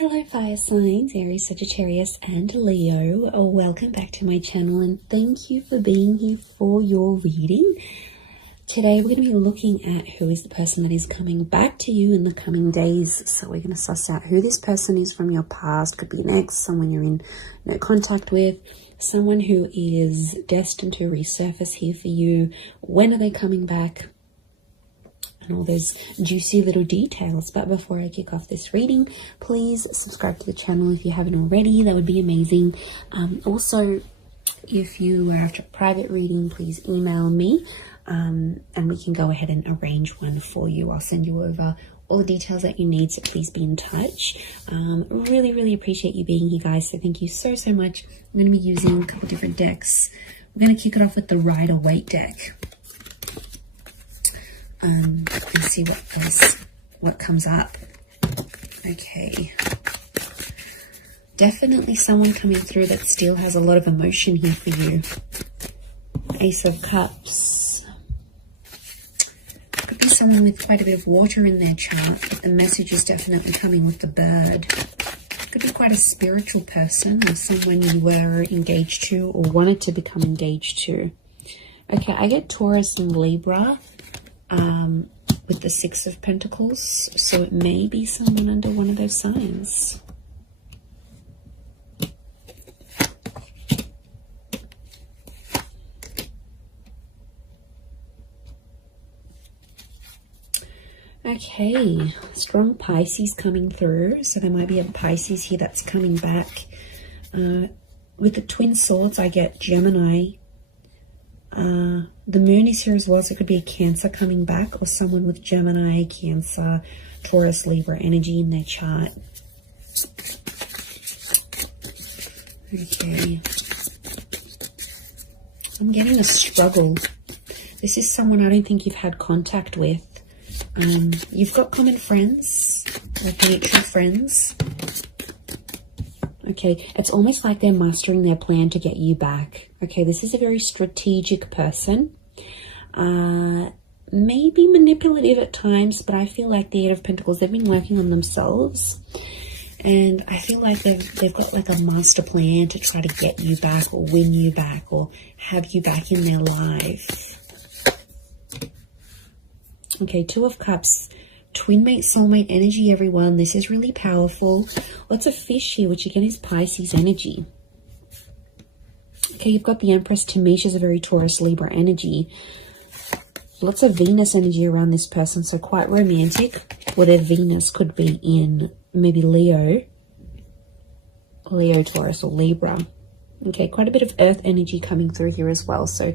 Hello fire signs, Aries, Sagittarius and Leo. Welcome back to my channel and thank you for being here for your reading. Today we're going to be looking at who is the person that is coming back to you in the coming days. So we're going to suss out who this person is from your past. Could be an ex, someone you're in no contact with, someone who is destined to resurface here for you. When are they coming back? And all those juicy little details. But before I kick off this reading, please subscribe to the channel if you haven't already. That would be amazing. Also, if you are after a private reading, please email me and we can go ahead and arrange one for you. I'll send you over all the details that you need, so please be in touch. Really appreciate you being here, guys, so thank you so much. I'm going to be using a couple different decks. We're going to kick it off with the Rider-Waite deck. And see what comes up. Okay. Definitely someone coming through that still has a lot of emotion here for you. Ace of Cups. Could be someone with quite a bit of water in their chart, but the message is definitely coming with the bird. Could be quite a spiritual person or someone you were engaged to or wanted to become engaged to. Okay, I get Taurus and Libra. With the Six of Pentacles, so it may be someone under one of those signs. Okay, strong Pisces coming through, so there might be a Pisces here that's coming back. With the Twin Swords, I get Gemini. The moon is here as well, so it could be a Cancer coming back or someone with Gemini, Cancer, Taurus, Libra energy in their chart. Okay. I'm getting a struggle. This is someone I don't think you've had contact with. You've got common friends, like mutual friends. Okay, it's almost like they're mastering their plan to get you back. Okay, this is a very strategic person. Maybe manipulative at times, but I feel like the Eight of Pentacles, they've been working on themselves. And I feel like they've got like a master plan to try to get you back or win you back or have you back in their life. Okay, Two of Cups. Twin mate, soulmate energy, everyone. This is really powerful. Lots of fish here, which again is Pisces energy. Okay, you've got the Empress. Tamisha is a very Taurus, Libra energy. Lots of Venus energy around this person, so quite romantic. Or their Venus could be in maybe Leo, Taurus, or Libra. Okay, quite a bit of Earth energy coming through here as well. So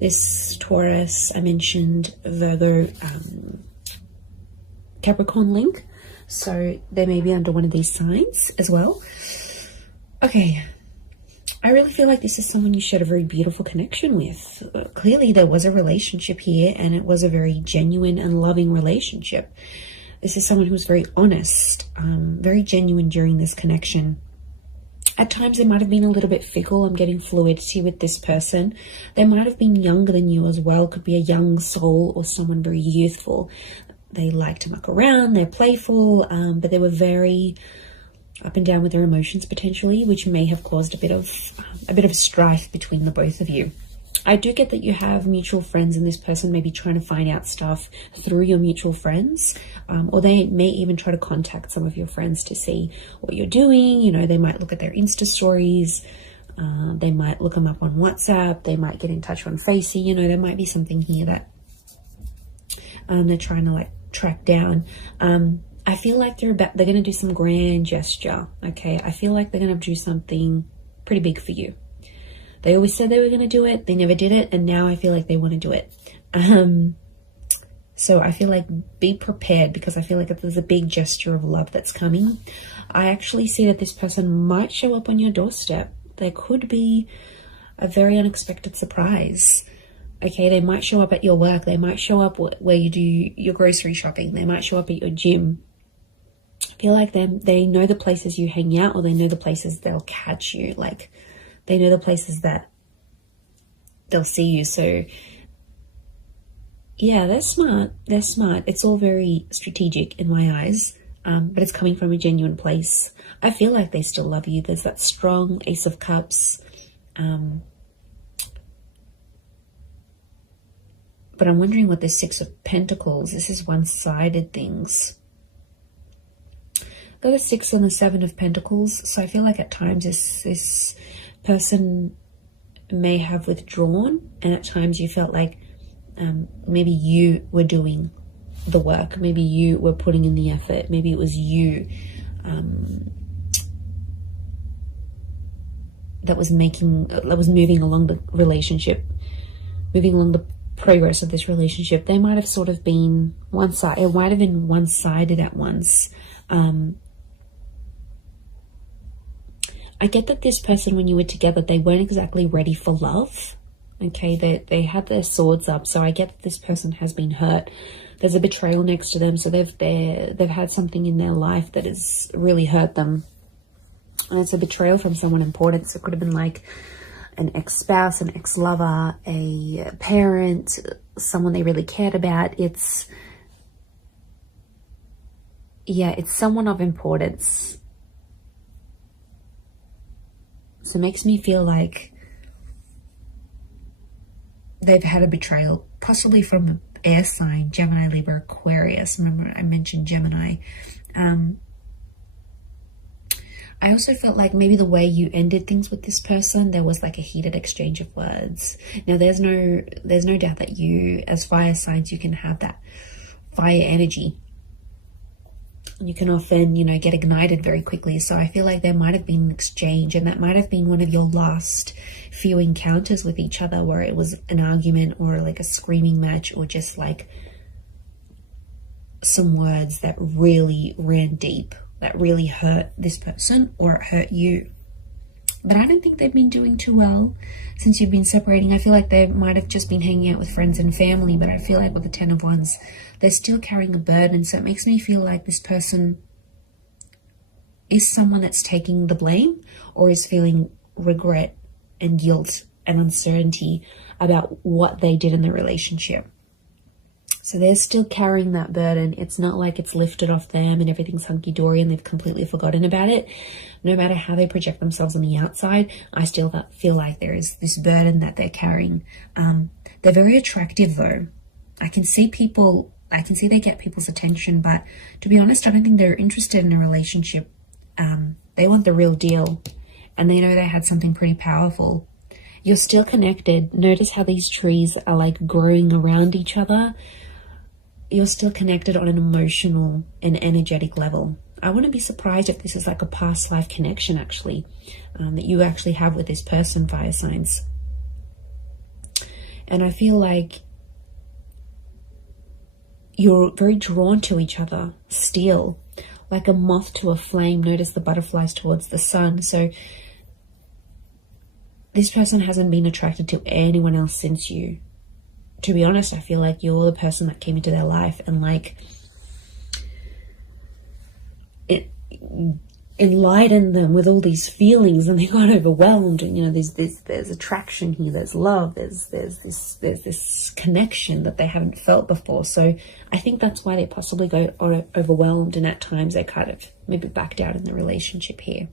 this Taurus, I mentioned Virgo, Capricorn link, so they may be under one of these signs as well. Okay, I really feel like this is someone you shared a very beautiful connection with. Clearly there was a relationship here and it was a very genuine and loving relationship. This is someone who was very honest, very genuine during this connection. At times they might have been a little bit fickle. I'm getting fluidity with this person. They might have been younger than you as well. Could be a young soul or someone very youthful. They like to muck around, they're playful, but they were very up and down with their emotions potentially, which may have caused a bit of strife between the both of you. I do get that you have mutual friends and this person may be trying to find out stuff through your mutual friends, or they may even try to contact some of your friends to see what you're doing. You know, they might look at their Insta stories, they might look them up on WhatsApp, they might get in touch on Facey. You know, there might be something here that they're trying to like track down. I feel like they're going to do some grand gesture. Okay, I feel like they're going to do something pretty big for you. They always said they were going to do it, they never did it, and now I feel like they want to do it. So I feel like be prepared, because I feel like if there's a big gesture of love that's coming, I actually see that this person might show up on your doorstep. There could be a very unexpected surprise. Okay, they might show up at your work. They might show up where you do your grocery shopping. They might show up at your gym. I feel like they know the places you hang out, or they know the places they'll catch you. Like, they know the places that they'll see you. So, yeah, they're smart. They're smart. It's all very strategic in my eyes. but it's coming from a genuine place. I feel like they still love you. There's that strong Ace of Cups. But I'm wondering what this Six of Pentacles, this is one-sided things. Got the Six and the Seven of Pentacles. So I feel like at times this person may have withdrawn, and at times you felt like maybe you were doing the work. Maybe you were putting in the effort. Maybe it was you that was moving along the relationship, moving along the progress of this relationship. They might have sort of been one-sided. It might have been one-sided at once. I get that this person, when you were together, they weren't exactly ready for love. Okay, they had their swords up, so I get that this person has been hurt. There's a betrayal next to them, so they've had something in their life that has really hurt them, and it's a betrayal from someone important. So it could have been like an ex-spouse, an ex-lover, a parent, someone they really cared about. It's someone of importance. So it makes me feel like they've had a betrayal, possibly from an air sign, Gemini, Libra, Aquarius. Remember I mentioned Gemini. I also felt like maybe the way you ended things with this person, there was like a heated exchange of words. Now there's no doubt that you, as fire signs, you can have that fire energy. You can often, get ignited very quickly. So I feel like there might have been an exchange, and that might have been one of your last few encounters with each other, where it was an argument or like a screaming match, or just like some words that really ran deep, that really hurt this person or it hurt you. But I don't think they've been doing too well since you've been separating. I feel like they might have just been hanging out with friends and family, but I feel like with the Ten of Wands, they're still carrying a burden. So it makes me feel like this person is someone that's taking the blame, or is feeling regret and guilt and uncertainty about what they did in the relationship. So they're still carrying that burden. It's not like it's lifted off them and everything's hunky-dory and they've completely forgotten about it. No matter how they project themselves on the outside, I still feel like there is this burden that they're carrying. They're very attractive though. I can see they get people's attention, but to be honest, I don't think they're interested in a relationship. They want the real deal, and they know they had something pretty powerful. You're still connected. Notice how these trees are like growing around each other. You're still connected on an emotional and energetic level. I wouldn't be surprised if this is like a past life connection actually, that you actually have with this person, fire signs. And I feel like you're very drawn to each other still, like a moth to a flame. Notice the butterflies towards the sun. So this person hasn't been attracted to anyone else since you. To be honest, I feel like you're the person that came into their life and like it enlightened them with all these feelings, and they got overwhelmed. And there's attraction here, there's love, there's this connection that they haven't felt before. So I think that's why they possibly got overwhelmed, and at times they kind of maybe backed out in the relationship here.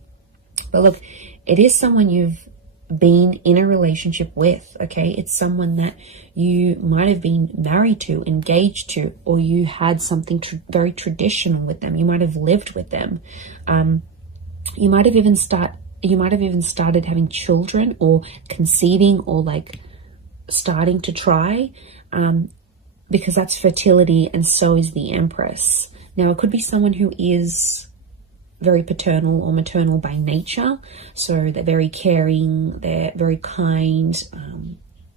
But look, it is someone you've been in a relationship with, okay? It's someone that you might have been married to, engaged to, or you had something very traditional with them. You might have lived with them. You might have even started having children, or conceiving, or like starting to try, because that's fertility, and so is the Empress. Now it could be someone who is very paternal or maternal by nature. So they're very caring, they're very kind,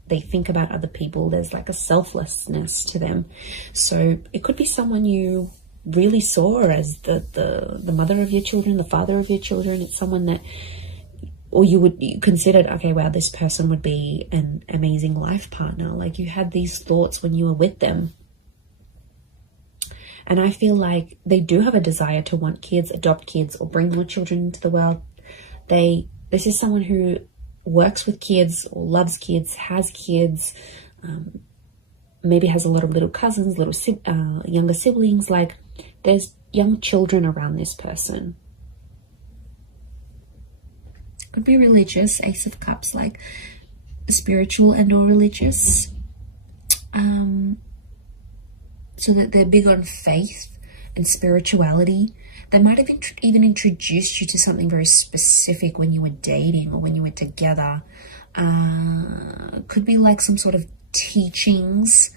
they think about other people. There's like a selflessness to them. So it could be someone you really saw as the mother of your children, the father of your children. It's someone that, or you considered, okay, wow, this person would be an amazing life partner. Like you had these thoughts when you were with them. And I feel like they do have a desire to want kids, adopt kids, or bring more children into the world. This is someone who works with kids, or loves kids, has kids, maybe has a lot of little cousins, younger siblings. Like there's young children around this person. Could be religious, Ace of Cups, like spiritual and or religious. So that they're big on faith and spirituality. They might have even introduced you to something very specific when you were dating or when you were together. Could be like some sort of teachings,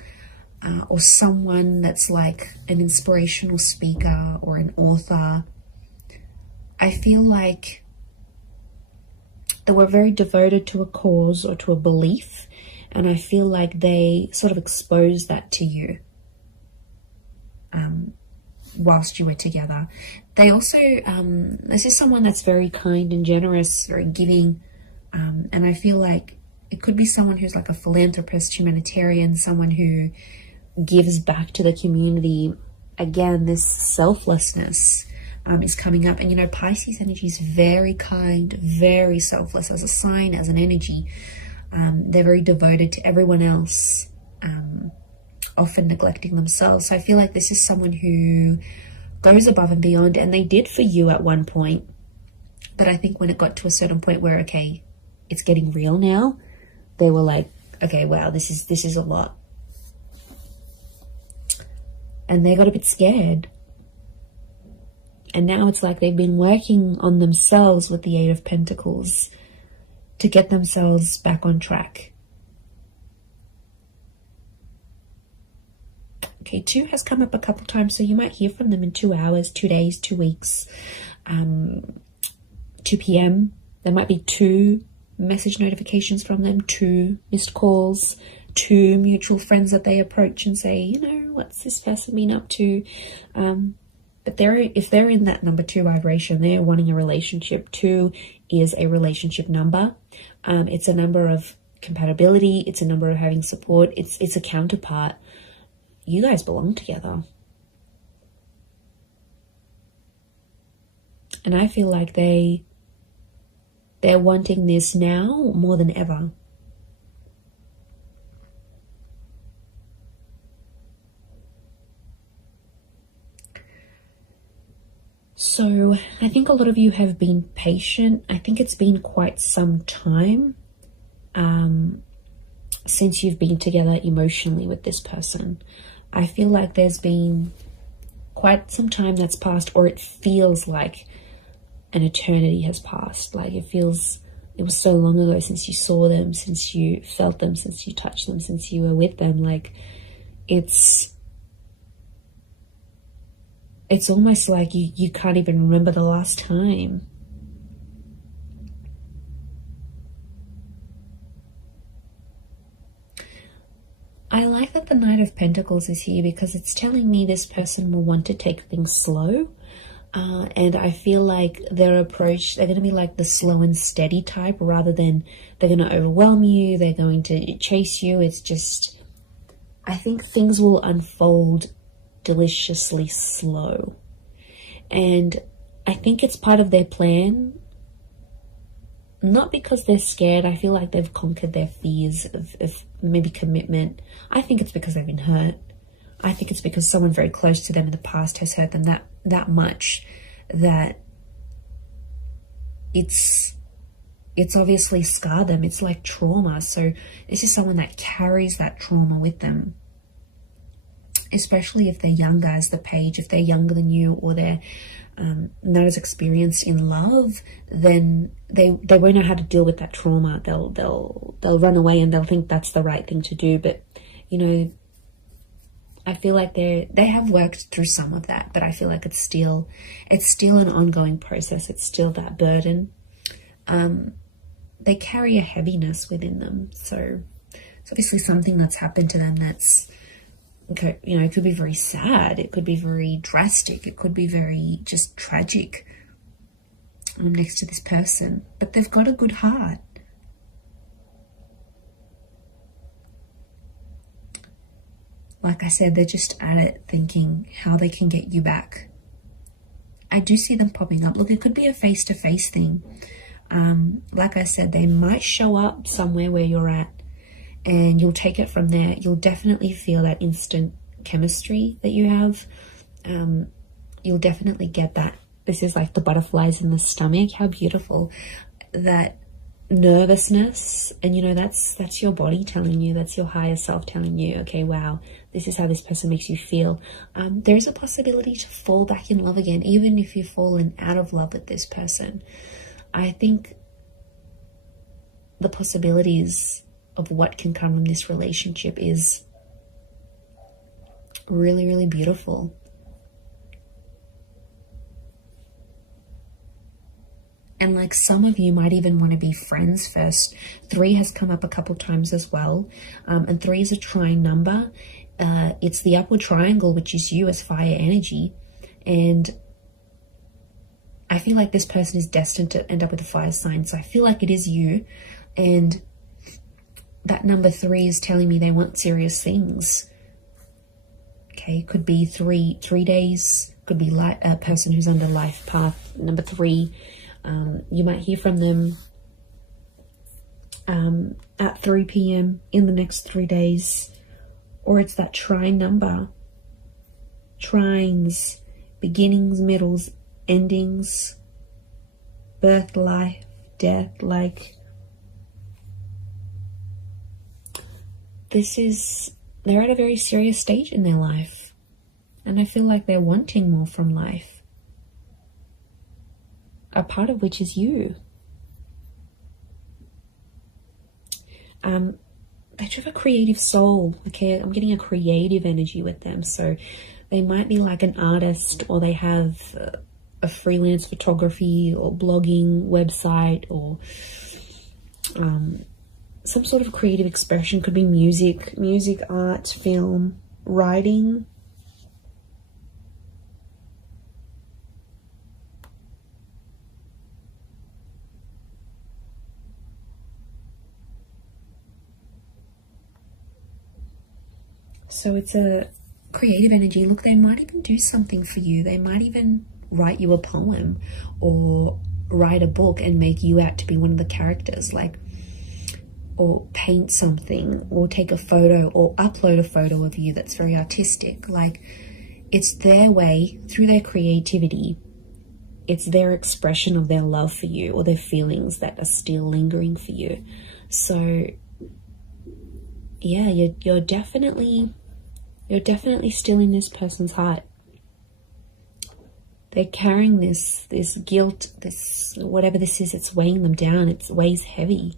or someone that's like an inspirational speaker or an author. I feel like they were very devoted to a cause or to a belief, and I feel like they sort of exposed that to you whilst you were together. They also, this is someone that's very kind and generous, very giving, and I feel like it could be someone who's like a philanthropist, humanitarian, someone who gives back to the community. Again, this selflessness is coming up. And, you know, Pisces energy is very kind, very selfless as a sign, as an energy. They're very devoted to everyone else, often neglecting themselves. So I feel like this is someone who goes above and beyond, and they did for you at one point. But I think when it got to a certain point where, okay, it's getting real now, they were like, okay, wow, this is a lot. And they got a bit scared. And now it's like they've been working on themselves with the Eight of Pentacles to get themselves back on track. Okay, 2 has come up a couple times, so you might hear from them in 2 hours, 2 days, 2 weeks, 2 p.m. There might be 2 message notifications from them, 2 missed calls, 2 mutual friends that they approach and say, you know, what's this person been up to? But if they're in that number 2 vibration, they're wanting a relationship. 2 is a relationship number. It's a number of compatibility. It's a number of having support. It's a counterpart. You guys belong together. And I feel like they're wanting this now more than ever. So I think a lot of you have been patient. I think it's been quite some time since you've been together emotionally with this person. I feel like there's been quite some time that's passed, or it feels like an eternity has passed. Like it was so long ago since you saw them, since you felt them, since you touched them, since you were with them. Like it's almost like you can't even remember the last time. I like that the Knight of Pentacles is here because it's telling me this person will want to take things slow. And I feel like their approach, they're going to be like the slow and steady type rather than they're going to overwhelm you, they're going to chase you. It's just, I think things will unfold deliciously slow. And I think it's part of their plan. Not because they're scared. I feel like they've conquered their fears of maybe commitment. I think it's because they've been hurt. I think it's because someone very close to them in the past has hurt them that much that it's obviously scarred them. It's like trauma. So this is someone that carries that trauma with them. Especially if they're younger as the Page, if they're younger than you, or they're not as experienced in love, then they won't know how to deal with that trauma. They'll run away and they'll think that's the right thing to do. But you know, I feel like they have worked through some of that, but I feel like it's still an ongoing process. It's still that burden. They carry a heaviness within them, so it's obviously something that's happened to them that's, okay, you know, it could be very sad, it could be very drastic, it could be very just tragic next to this person, but they've got a good heart. Like I said, they're just at it thinking how they can get you back. I do see them popping up. Look, it could be a face-to-face thing. Like I said, they might show up somewhere where you're at, and you'll take it from there. You'll definitely feel that instant chemistry that you have. You you'll definitely get that. This is like the butterflies in the stomach. How beautiful. That nervousness, and you know, that's your body telling you, that's your higher self telling you, okay, wow, this is how this person makes you feel. There's a possibility to fall back in love again, even if you've fallen out of love with this person. I think the possibilities of what can come from this relationship is really, really beautiful. And like some of you might even want to be friends first. 3 has come up a couple times as well. And 3 is a trine number. It's the upward triangle, which is you as fire energy. And I feel like this person is destined to end up with a fire sign. So I feel like it is you. And that number 3 is telling me they want serious things. Okay, could be three days. Could be a person who's under life path. Number 3. You might hear from them at 3 p.m. in the next 3 days. Or it's that trine number. Trines, beginnings, middles, endings, birth, life, death. Like, they're at a very serious stage in their life. And I feel like they're wanting more from life. A part of which is you. They have a creative soul. Okay, I'm getting a creative energy with them. So they might be like an artist, or they have a freelance photography or blogging website, or some sort of creative expression. Could be music, art, film, writing. So it's a creative energy. Look, they might even do something for you. They might even write you a poem or write a book and make you out to be one of the characters, like, or paint something, or take a photo, or upload a photo of you that's very artistic. Like, it's their way, through their creativity, it's their expression of their love for you, or their feelings that are still lingering for you. So yeah, you're definitely still in this person's heart. They're carrying this guilt, this whatever this is, it's weighing them down. It weighs heavy.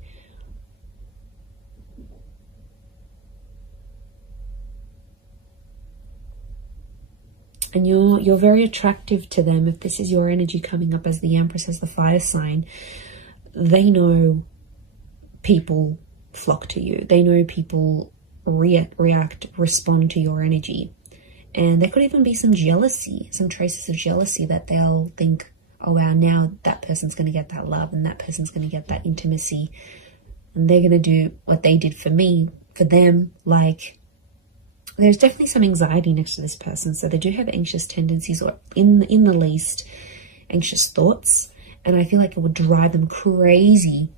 And you're very attractive to them. If this is your energy coming up as the Empress, as the fire sign, they know people flock to you. They know people react, respond to your energy. And there could even be some jealousy, some traces of jealousy, that they'll think, oh wow, now that person's going to get that love, and that person's going to get that intimacy, and they're going to do what they did for me, for them. Like, there's definitely some anxiety next to this person. So they do have anxious tendencies, or in the least anxious thoughts. And I feel like it would drive them crazy.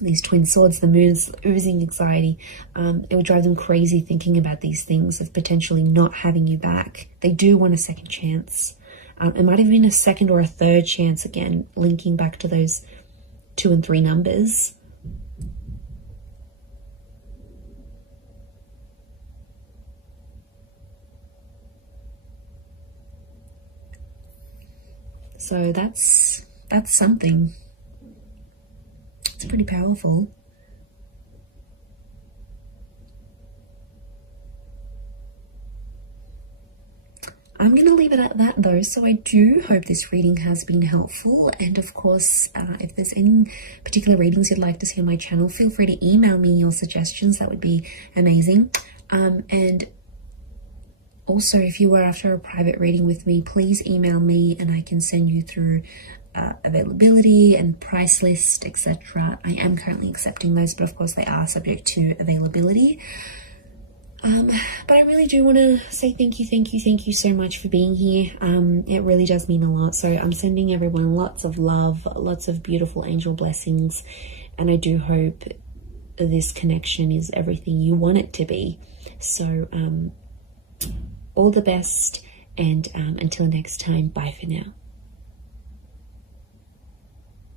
These twin swords, the moon's oozing anxiety. It would drive them crazy thinking about these things of potentially not having you back. They do want a second chance. It might have been a second or a third chance, again, linking back to those 2 and 3 numbers. So that's something. It's pretty powerful. I'm going to leave it at that though. So I do hope this reading has been helpful. And of course, if there's any particular readings you'd like to see on my channel, feel free to email me your suggestions. That would be amazing. And also, if you were after a private reading with me, please email me and I can send you through availability and price list, etc. I am currently accepting those, but of course they are subject to availability. But I really do want to say thank you so much for being here. It really does mean a lot. So I'm sending everyone lots of love, lots of beautiful angel blessings, and I do hope this connection is everything you want it to be. So all the best, And until next time, bye for now.